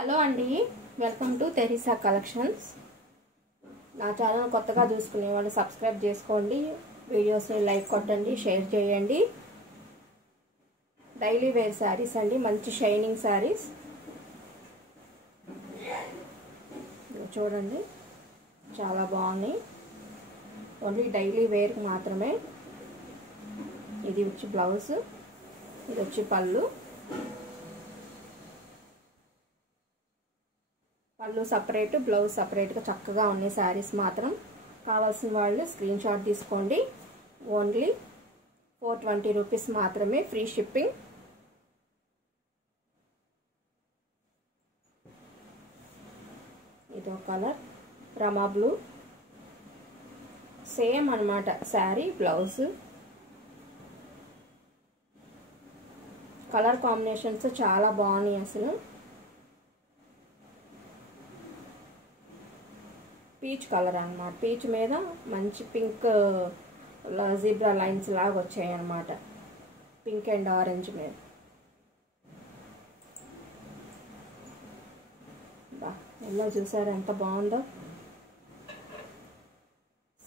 Hello అండి, welcome to Teresa collections. నా channel కొత్తగా చూసుకునే వాళ్ళు సబ్స్క్రైబ్ చేసుకోండి, వీడియోస్ని లైక్ కొట్టండి, షేర్ చేయండి. డైలీ వేర్ శారీస్ అండి, మంచి షైనింగ్ శారీస్ చూడండి, చాలా బాగున్నాయి. ఓన్లీ డైలీ వేర్కి మాత్రమే. ఇది వచ్చి బ్లౌజ్, ఇది వచ్చి పళ్ళు సపరేట్, బ్లౌజ్ సపరేట్గా చక్కగా ఉన్నాయి శారీస్ మాత్రం. కావాల్సిన వాళ్ళు స్క్రీన్ షాట్ తీసుకోండి. ఓన్లీ 420 రూపీస్ మాత్రమే, ఫ్రీ షిప్పింగ్. ఇదో కలర్ రమా బ్లూ, సేమ్ అన్నమాట శారీ బ్లౌజ్. కలర్ కాంబినేషన్స్ చాలా బాగున్నాయి అసలు. పీచ్ కలర్ అన్నమాట, పీచ్ మీద మంచి పింక్ జీబ్రా లైన్స్ లాగా వచ్చాయి అన్నమాట, పింక్ అండ్ ఆరెంజ్ మీద. ఎలా చూసారు ఎంత బాగుందో.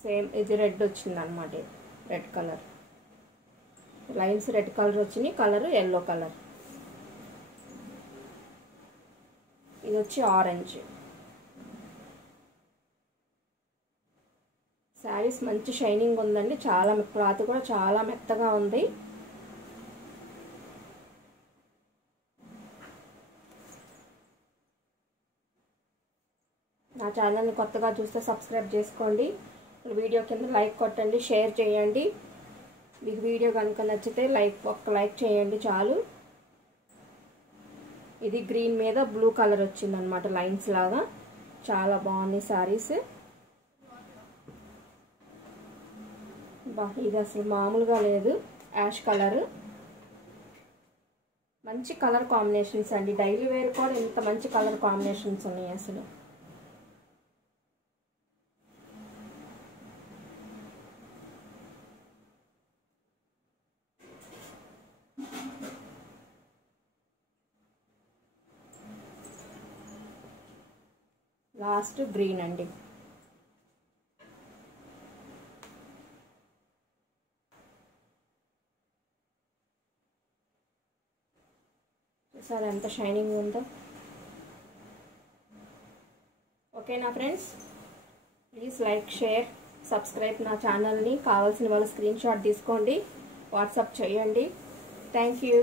సేమ్ ఇది రెడ్ వచ్చింది అన్నమాట, red colour lines, red colour వచ్చినాయి, కలర్ ఎల్లో కలర్. ఇది వచ్చి ఆరెంజ్. శారీస్ మంచి షైనింగ్ ఉందండి, చాలా క్లాత్ కూడా చాలా మెత్తగా ఉంది. నా ఛానల్ని కొత్తగా చూస్తే సబ్స్క్రైబ్ చేసుకోండి, వీడియో కింద లైక్ కొట్టండి, షేర్ చేయండి. మీకు వీడియో కనుక నచ్చితే ఒక్క లైక్ చేయండి చాలు. ఇది గ్రీన్ మీద బ్లూ కలర్ వచ్చిందనమాట, లైన్స్ లాగా. చాలా బాగున్నాయి శారీస్. ఇది అసలు మామూలుగా లేదు, యాష్ కలర్. మంచి కలర్ కాంబినేషన్స్ అండి, డైలీ వేర్ కూడా ఇంత మంచి కలర్ కాంబినేషన్స్ ఉన్నాయి అసలు. లాస్ట్ గ్రీన్ అండి. చూసారా ఎంత షైనింగ్ ఉందో. ఓకేనా friends, please like, share, subscribe నా ఛానల్ని. కావాల్సిన వాళ్ళు స్క్రీన్ షాట్ తీసుకోండి, వాట్సాప్ చేయండి. Thank you.